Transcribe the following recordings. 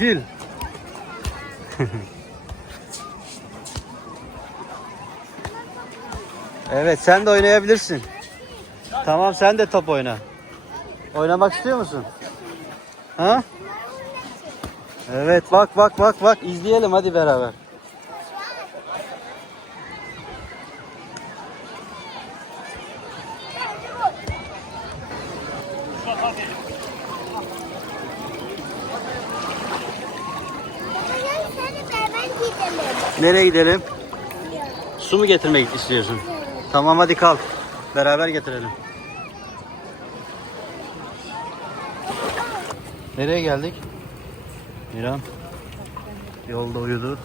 Gül. evet sen de oynayabilirsin. Tamam sen de top oyna. Oynamak istiyor musun? Ha? Evet bak bak bak bak izleyelim hadi beraber. Nereye gidelim? Su mu getirmek istiyorsun? Tamam hadi kalk. Beraber getirelim. Nereye geldik? Miran. Yolda uyudu.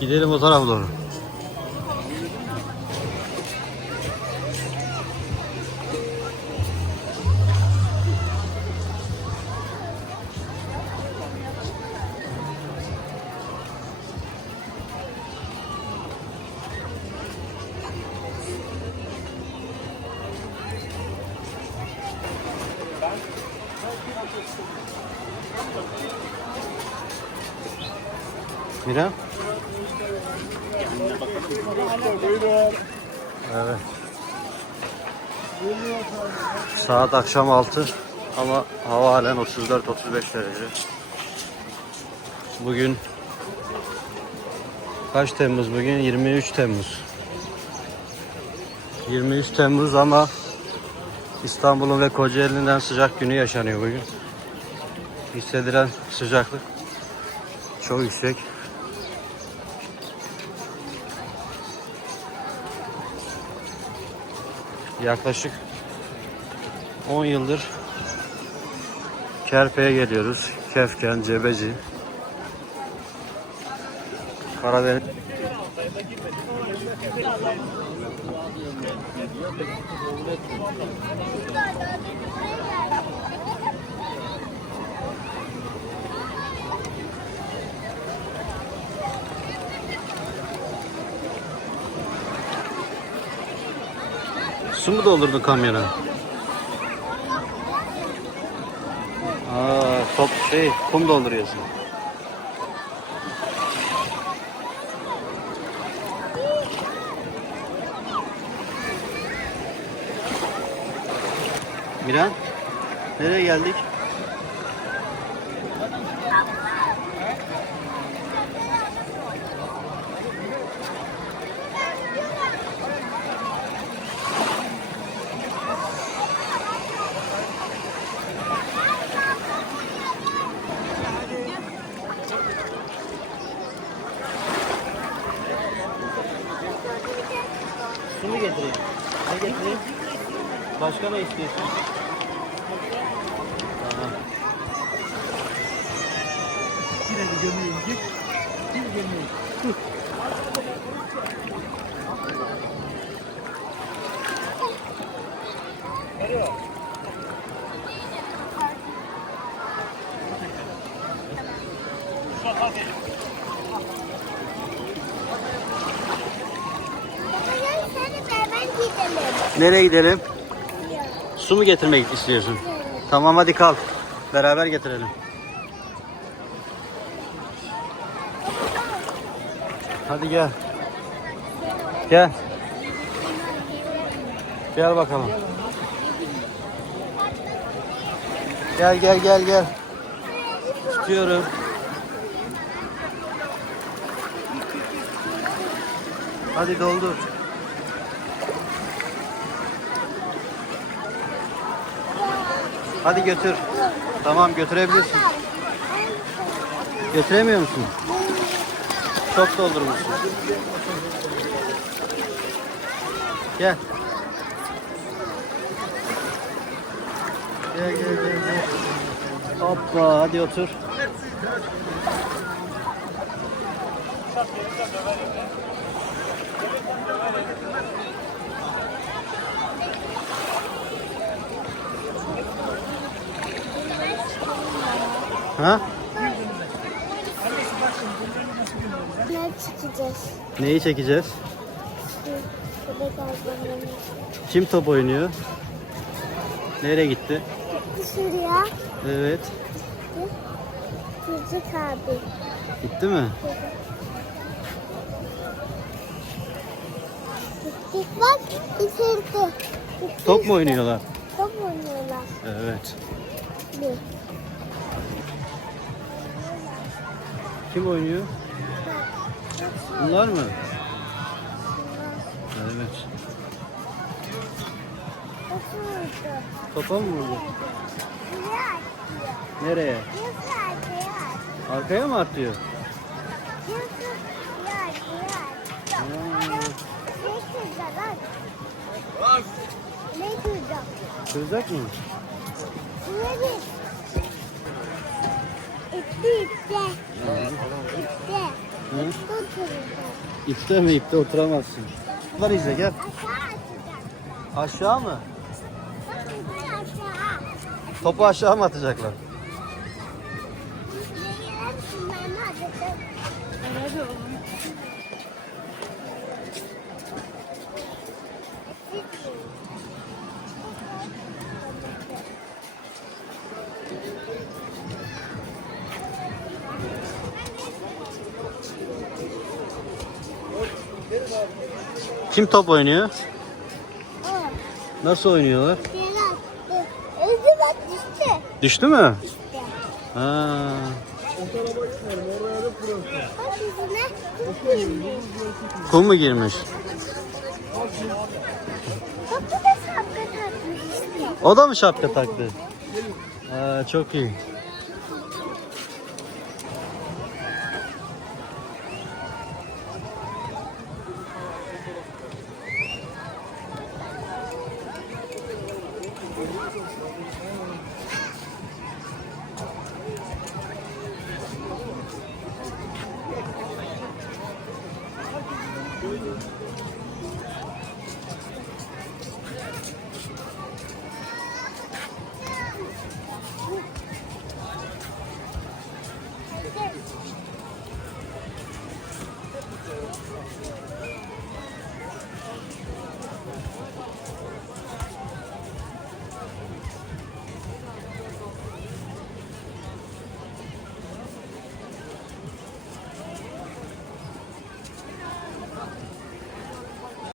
Gidelim o tarafa doğru. Miran. Evet. Saat akşam 6 ama hava halen 34-35 derece. Bugün kaç Temmuz bugün? 23 Temmuz. 23 Temmuz ama İstanbul'un ve Kocaeli'nin en sıcak günü yaşanıyor bugün. Hissedilen sıcaklık çok yüksek. Yaklaşık 10 yıldır Kerpe'ye geliyoruz. Kefken, Cebeci. Karadeniz. Su mu doldurdun kamyona? Aa, top şey, kum dolduruyorsun. Miran, nereye geldik? Su mu getireyim? Ne getireyim? Başka ne istiyorsun? Tamam. Yine de gömüyorum. Git. Git gömüyorum. Tut. Nereye gidelim? Su mu getirmek istiyorsun? Tamam hadi kalk. Beraber getirelim. Hadi gel. Gel. Gel bakalım. Gel gel gel gel. Tutuyorum. Hadi doldur. Hadi götür. Tamam götürebilirsin. Götüremiyor musun? Çok doldurmuşsun. Gel. Gel gel gel gel. Hoppa hadi otur. Ha? Ne çıkacağız? Neyi çekeceğiz? Kim top oynuyor? Nereye gitti? Dışarıya. Evet. Çocuk abi. Gitti mi? Gittik bak bitirdi. Top mu oynuyorlar? Top oynuyorlar. Evet. Bir. Kim oynuyor? Bunlar mı? Evet. Topa mı vurdu? Nereye? Arkaya mı atıyor? Biraz biraz biraz. İtti. İtti. Hı? İtti oturdu. İpte mi? İpte oturamazsın. Var izle gel. Aşağı mı? Topu aşağı mı atacaklar? Kim top oynuyor? Nasıl oynuyorlar? Özü bak düştü. Düştü mü? İşte. Ha. Kum mu girmiş? O da mı şapka taktı? Ha, çok iyi.